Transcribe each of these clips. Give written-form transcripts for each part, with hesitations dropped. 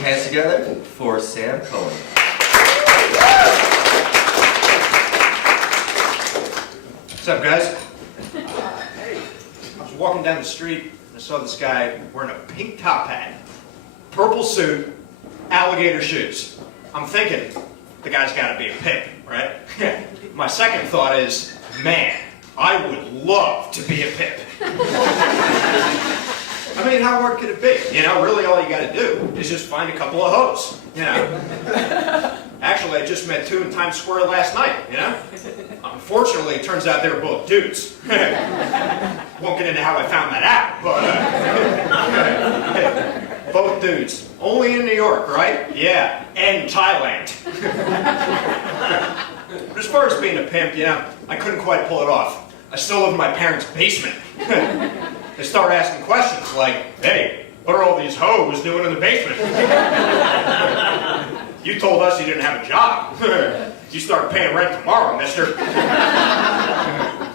hands together for Sam Cohen. What's up, guys? Hey, I was walking down the street and I saw this guy wearing a pink top hat, purple suit, alligator shoes. I'm thinking, the guy's got to be a pimp, right? My second thought is, man, I would love to be a pimp. I mean, how hard could it be? You know, really all you got to do is just find a couple of hoes, you know. Actually, I just met two in Times Square last night, you know. Unfortunately, it turns out they were both dudes. Won't get into how I found that out, but both dudes. Only in New York, right? Yeah, and Thailand. But as far as being a pimp, you know, I couldn't quite pull it off. I still live in my parents' basement. They start asking questions like, hey, what are all these hoes doing in the basement? You told us you didn't have a job. You start paying rent tomorrow, mister. I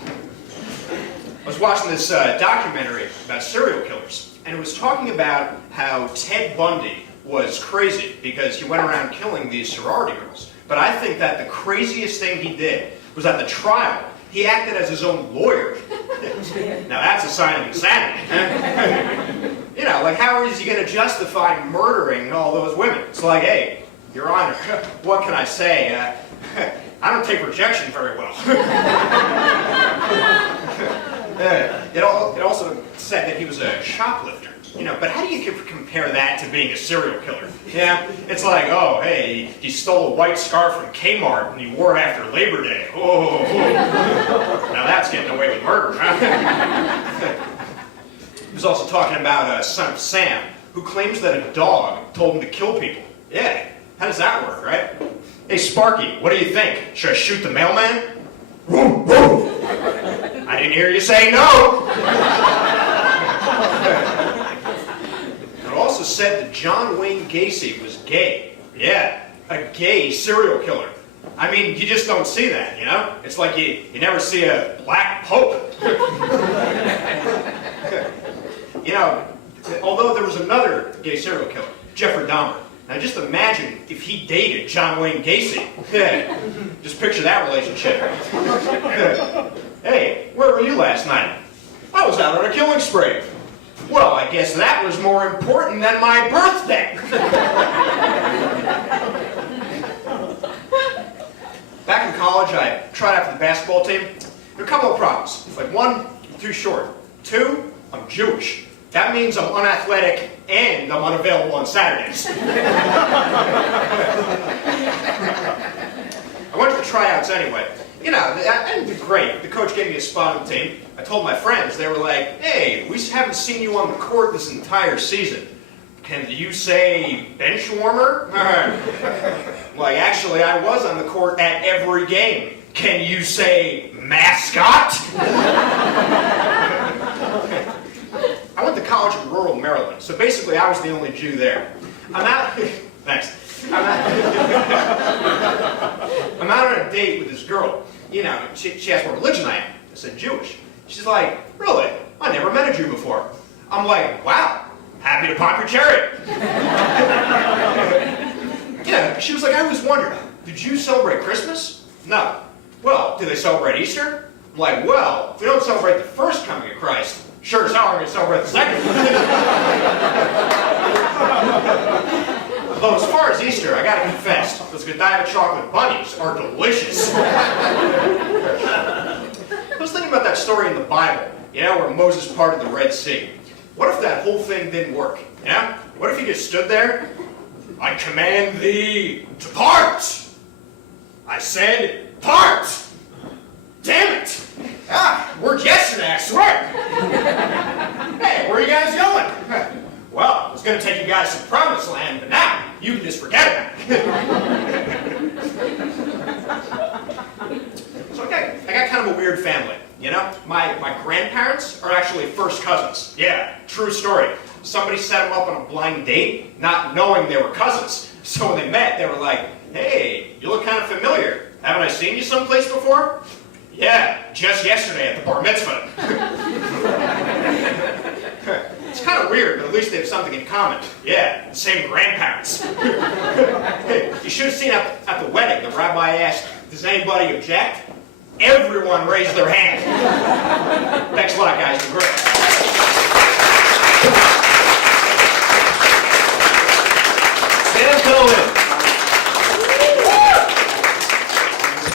was watching this documentary about serial killers, and it was talking about how Ted Bundy was crazy because he went around killing these sorority girls. But I think that the craziest thing he did was at the trial, he acted as his own lawyer. Now that's a sign of insanity. You know, like how is he going to justify murdering all those women? It's like, hey, Your Honor, what can I say? I don't take rejection very well. It also said that he was a shoplifter. You know, but how do you compare that to being a serial killer? Yeah, it's like, oh, hey, he stole a white scarf from Kmart and he wore it after Labor Day. Oh, now that's getting away with murder, huh? He was also talking about Son of Sam, who claims that a dog told him to kill people. Yeah, how does that work, right? Hey, Sparky, what do you think? Should I shoot the mailman? I didn't hear you say no! It also said that John Wayne Gacy was gay. Yeah, a gay serial killer. I mean, you just don't see that, you know? It's like you never see a black pope. You know, although there was another gay serial killer, Jeffrey Dahmer. Now just imagine if he dated John Wayne Gacy. Just picture that relationship. Hey, where were you last night? I was out on a killing spree. Well, I guess that was more important than my birthday. Back in college, I tried out for the basketball team. There are a couple of problems. Like one, I'm too short. Two, I'm Jewish. That means I'm unathletic and I'm unavailable on Saturdays. I went to the tryouts anyway. You know, I did great. The coach gave me a spot on the team. I told my friends, they were like, hey, we haven't seen you on the court this entire season. Can you say bench warmer? Like, actually, I was on the court at every game. Can you say mascot? I went to college in rural Maryland, so basically I was the only Jew there. Thanks. I'm out on a date with this girl. You know, she asked what religion I am. I said Jewish. She's like, really? I never met a Jew before. I'm like, wow, happy to pop your cherry. Yeah, she was like, I always wondered, do Jews celebrate Christmas? No. Well, do they celebrate Easter? I'm like, well, if we don't celebrate the first coming of Christ, sure as hell I'm going to celebrate the second. Although as far as Easter, I gotta confess, those Godiva chocolate bunnies are delicious. I was thinking about that story in the Bible, you know, where Moses parted the Red Sea. What if that whole thing didn't work, you know? What if he just stood there? I command thee to part! I said, part! Damn it! Worked yesterday, I swear! Hey, where are you guys going? Well, I was going to take you guys to the promised land, but now you can just forget about it. So I got kind of a weird family, you know? My grandparents are actually first cousins. Yeah, true story. Somebody set them up on a blind date, not knowing they were cousins. So when they met, they were like, hey, you look kind of familiar. Haven't I seen you someplace before? Yeah, just yesterday at the bar mitzvah. It's kind of weird, but at least they have something in common. Yeah, the same grandparents. Hey, you should have seen at the wedding, the rabbi asked, "Does anybody object?" Everyone raised their hand. Thanks a lot, guys.